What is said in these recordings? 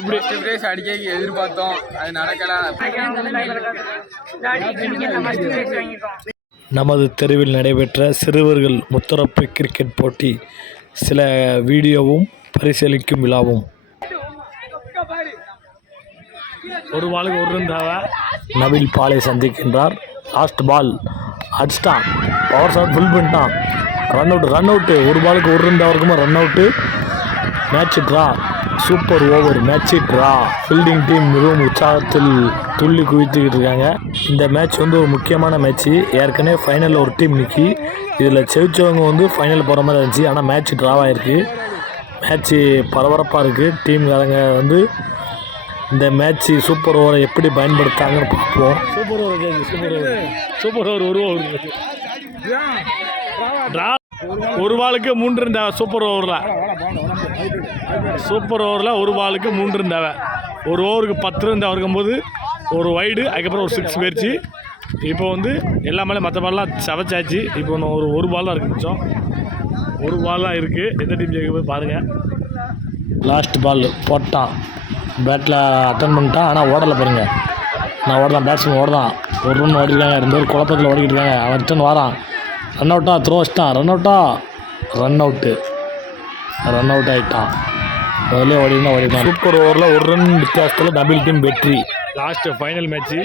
எப்படி பிரைஸ் அடிக்க எதிர்பார்த்தோம் அது நடக்கல. நமது தெருவில் நடைபெற்ற சிறுவர்கள் முத்தரப்பு கிரிக்கெட் போட்டி சில வீடியோவும் பரிசீலிக்கும் விழாவும். ஒரு பாலுக்கு ஒரு ரன் தேவை? நபில் பாலை சந்திக்கின்றார். லாஸ்ட் பால் அடிச்சிட்டான் பவர் ஷாட் ஃபுல் பண்ணிட்டான் ரன் அவுட் ரன் அவுட்டு ஒரு பாலுக்கு ஒரு run run out match draw super over match draw fielding team மிகவும் உற்சாகத்தில் துள்ளி குவித்துக்கிட்டு இருக்காங்க. இந்த மேட்ச் வந்து ஒரு முக்கியமான மேட்ச்சு ஏற்கனவே ஃபைனலில் ஒரு டீம் நிற்கி இதில் ஜெயிச்சவங்க வந்து ஃபைனல் போகிற மாதிரி இருந்துச்சு. ஆனால் மேட்ச் ட்ராவாயிருக்கு மேட்ச்சு பரபரப்பாக இருக்குது டீம்காரங்க வந்து இந்த மேட்ச்சு சூப்பர் ஓவரை எப்படி பயன்படுத்தாங்கன்னு பார்ப்போம். Super over super over. Super over ஒரு ஓவர். ட்ரா ஒரு பாலுக்கு மூன்று ரன் தேவை சூப்பர் ஓவரில். சூப்பர் ஓவரில் ஒரு பாலுக்கு மூன்று ரன் தேவை ஒரு ஓவருக்கு பத்து ரன் இருக்கும்போது ஒரு வைடு அதுக்கப்புறம் ஒரு சிக்ஸ் போயிடுச்சு இப்போ வந்து எல்லா மேலே மற்ற பால்லாம் சவைச்சாச்சு. இப்போ இன்னும் ஒரு ஒரு பால் தான் இருக்குது மிச்சம். ஒரு பால் தான் இருக்குது எந்த டீம் ஜெயிக்க போய் பாருங்கள் லாஸ்ட் பால் போட்டான். பேட்டில் அட்டன் பண்ணிட்டான். ஆனால் ஓடலை பாருங்கள் நான் ஓடலாம் பேட்ஸ்மேன் ஓடலாம் ஒரு ரன் ஓடிருக்காங்க ரெண்டு பேர் குழப்பத்தில் ஓடிக்கிட்டு இருக்காங்க. அவன் ரிட்டன் வாரான். ரன் அவுட்டா த்ரோ வச்சிட்டான் ரன் அவுட்டா ரன் அவுட்டு ரன் அவுட் ஆகிட்டான் முதல்ல ஓடினா ஓடிட்டான். சூப்பர் ஓவரில் ஒரு ரன் வித்தியாசத்தில் டபுள் டீம் வெற்றி. லாஸ்ட்டு ஃபைனல் மேட்ச்சு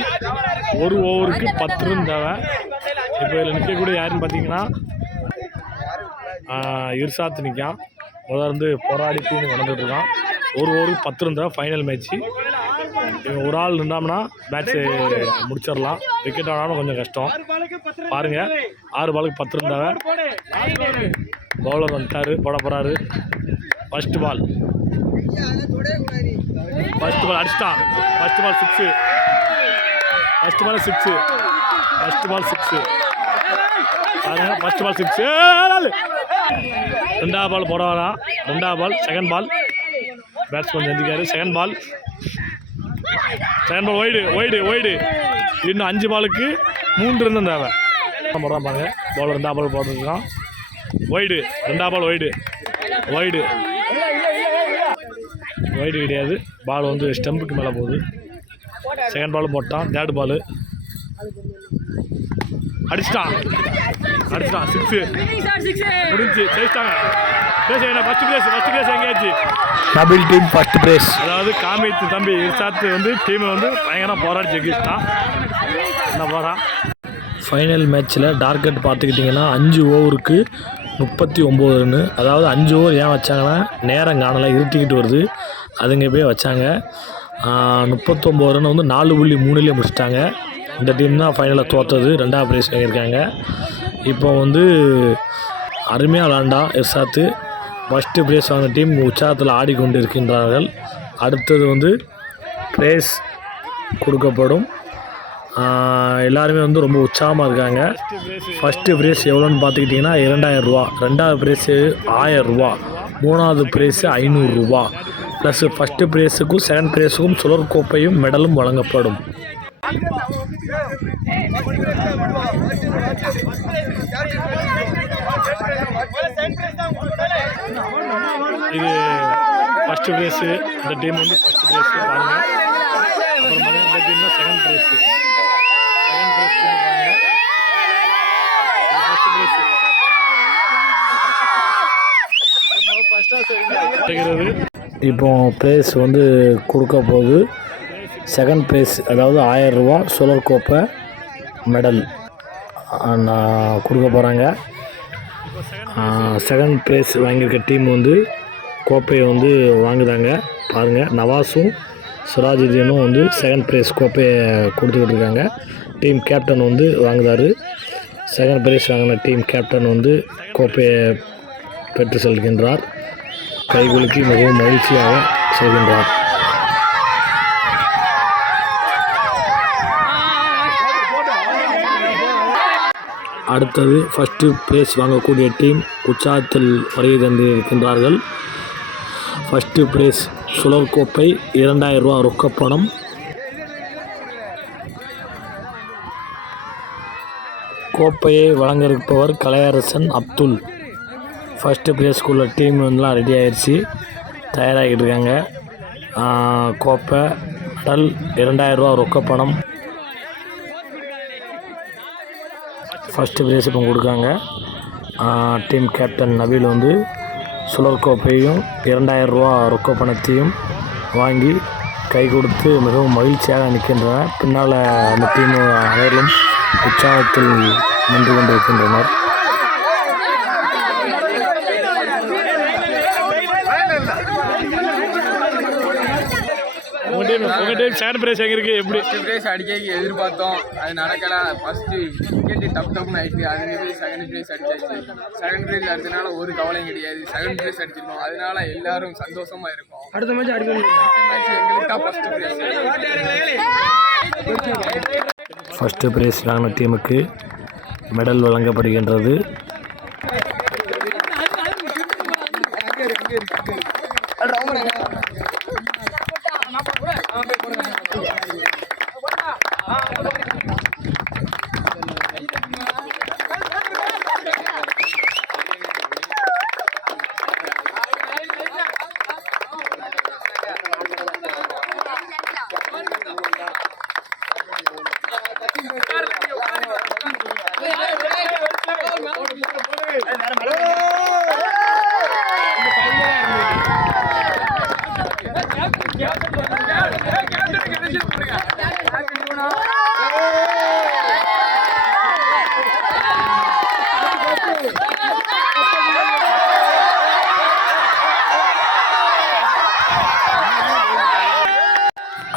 ஒரு ஓவருக்கு பத்து ரன் தேவை இப்போ இதில் நிற்கக்கூடிய யாருன்னு பார்த்தீங்கன்னா ஆஹ், இர்சாத் நிற்கான் முதல்ல இருந்து போராடி இருக்கான். ஒரு ஓவருக்கு பத்து ரன் தேவை ஃபைனல் மேட்ச்சு ஒரு ஆள் நின்றோம்னா மேட்ச்சு முடிச்சிடலாம். விக்கெட் ஆனாலும் கொஞ்சம் கஷ்டம். பாருங்கள் ஆறு பாலுக்கு பத்து தேவை பவுலர் வந்துட்டாரு போட போகிறாரு ஃபஸ்ட்டு பால் ஃபஸ்ட் பால் அடிச்சிட்டான். First ball six first ball six first ball six பாருங்க ஃபஸ்ட் பால் சிக்ஸு ரெண்டாவது பால் போட ரெண்டாவது ball second ball batsman செஞ்சுக்காரு second ball second ball wide wide wide இன்னும் அஞ்சு பாலுக்கு மூன்று இருந்தும் தேவை. போடுறான் பாருங்க. பால் ரெண்டா பால் போட்டுருக்கான். ஒய்டு ரெண்டா பால் ஒய்டு ஒய்டு ஒய்டு கிடையாது. பால் வந்து ஸ்டம்புக்கு மேலே போகுது. செகண்ட் பால் போட்டான். தேர்ட் பால் அடிச்சிட்டான் அடிச்சிட்டான் சிக்ஸு முடிஞ்சு ஜெயிச்சிட்டாங்க. பேச என்ன ஃபஸ்ட் பிளேஸ் ஃபஸ்ட் பிளேஸ் எங்கேயாச்சு டபுள் டீம் ஃபஸ்ட் பிளேஸ் அதாவது காமித் தம்பி இர்சாத்து வந்து டீமை வந்து பயங்கரமாக போராடி ஜெயிச்சிட்டான் என்ன போகிறான் ஃபைனல் மேட்ச்சில் டார்கெட் பார்த்துக்கிட்டிங்கன்னா அஞ்சு ஓவருக்கு முப்பத்தி ஒம்பது ரன்னு அதாவது அஞ்சு ஓவர் ஏன் வச்சாங்கன்னா நேரம் காணலை இருட்டிக்கிட்டு வருது. அதுங்க போய் வச்சாங்க. முப்பத்தொம்போது ரன் வந்து நாலு புள்ளி மூணுலேயே முடிச்சிட்டாங்க. இந்த டீம் தான் ஃபைனலில் தோற்றது ரெண்டாவது ப்ரைஸ் வாங்கியிருக்காங்க. இப்போ வந்து அருமையாக விளாண்டா எஸ்ஆத்து. ஃபஸ்ட்டு ப்ரைஸ் வாங்கின டீம் உற்சாகத்தில் ஆடிக்கொண்டு இருக்கின்றார்கள் அடுத்தது வந்து ப்ரைஸ் கொடுக்கப்படும். எல்லாருமே வந்து ரொம்ப உற்சாகமாக இருக்காங்க. ஃபஸ்ட்டு ப்ரைஸ் எவ்வளோன்னு பார்த்துக்கிட்டிங்கன்னா இரண்டாயிரம் ரூபா ரெண்டாவது ப்ரைஸு ஆயிரம் ரூபா மூணாவது ப்ரைஸு ஐநூறுரூவா. ப்ளஸ் ஃபஸ்ட்டு ப்ரைஸுக்கும் செகண்ட் ப்ரைஸுக்கும் சுழற் கோப்பையும் மெடலும் வழங்கப்படும். இது ஃபஸ்ட்டு ப்ரைஸு இந்த டீம் வந்து ஃபஸ்ட்டு ப்ரைஸு பாருங்க அப்புறம் பார்த்தீங்கன்னா டீம் தான் second prize second prize team பாருங்க ஃபஸ்ட்டு ப்ரைஸு கிடைக்கிறது இப்போ ப்ரைஸ் வந்து கொடுக்க போகுது. செகண்ட் ப்ரைஸ் அதாவது ஆயிரம் ரூபா சுழற் கோப்பை மெடல் கொடுக்க போகிறாங்க செகண்ட் ப்ரைஸ் வாங்கியிருக்க டீம் வந்து கோப்பையை வந்து வாங்குதாங்க. பாருங்கள் நவாஸும் சுராஜுதீனும் வந்து செகண்ட் ப்ரைஸ் கோப்பையை கொடுத்துக்கிட்டு இருக்காங்க. டீம் கேப்டன் வந்து வாங்குதாரு செகண்ட் ப்ரைஸ் வாங்கின டீம் கேப்டன் வந்து கோப்பையை பெற்று செல்கின்றார். கைகுலுக்கி மிகவும் மகிழ்ச்சியாக செல்கின்றார். அடுத்தது ஃபஸ்ட்டு ப்ரைஸ் வாங்கக்கூடிய டீம் உற்சாகத்தில் வருகை தந்து இருக்கின்றார்கள் ஃபஸ்ட்டு ப்ரைஸ் சுழற்கோப்பை இரண்டாயிரம் ரூபா ரொக்கப்பணம். கோப்பையை வழங்க இருப்பவர் கலையரசன் அப்துல். ஃபஸ்ட்டு ப்ரைஸ்க்குள்ள டீம் வந்துலாம் ரெடி ஆயிடுச்சு தயாராகிட்டு இருக்காங்க. கோப்பை இரண்டாயிரம் இரண்டாயிரரூவா ரொக்கப்பணம். ஃபஸ்ட்டு ப்ரைஸ் இப்போ கொடுக்காங்க டீம் கேப்டன் நபீல் வந்து சுழல் கோப்பையும் இரண்டாயிரரூவா ரொக்க பணத்தையும் வாங்கி கை கொடுத்து மிகவும் மகிழ்ச்சியாக நிற்கின்றனர். பின்னால் அந்த டீம் அனைவரும் உற்சாகத்தில் நின்று கொண்டிருக்கின்றனர். உங்கள் டீம் உங்கள் டீம் செகண்ட் ப்ரைஸ் எங்கே இருக்குது எப்படி? ப்ரைஸ் அடிக்க எதிர்பார்த்தோம். அது நடக்கல. ஃபஸ்ட்டு டப் டப்னு ஆயிடுச்சு அதுக்கு போய் செகண்ட் ப்ரைஸ் அடிச்சாச்சு. செகண்ட் ப்ரைஸ் அடிச்சனால ஒரு கவலையும் கிடையாது. செகண்ட் ப்ரைஸ் அடிச்சிருக்கோம். அதனால எல்லாரும் சந்தோஷமா இருக்கும். அடுத்த மேட்ச் அடிக்கணும் மேட்ச் எங்களுக்கு தான் ஃபஸ்ட்டு ப்ரைஸ் ஃபஸ்ட்டு ப்ரைஸ் வாங்கின டீமுக்கு மெடல் வழங்கப்படுகின்றது.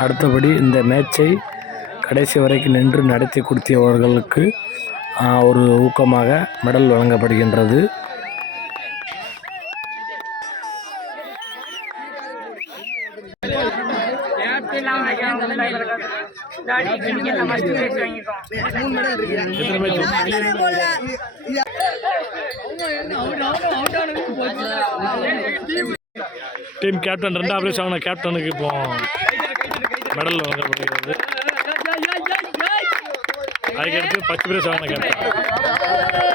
அடுத்தபடி இந்த மேட்சை கடைசி வரைக்கும் நின்று நடத்தி கொடுத்தவர்களுக்கு ஒரு ஊக்கமாக மெடல் வழங்கப்படுகின்றது. டீம் கேப்டன் ரெண்டாவது ப்ரைஸ் வாங்கின கேப்டனுக்கு இப்போ மெடல் வழங்கப்படுகிறது அதுக்கடுத்து ஃபஸ்ட் ப்ரைஸ் வாங்கின கேப்டன்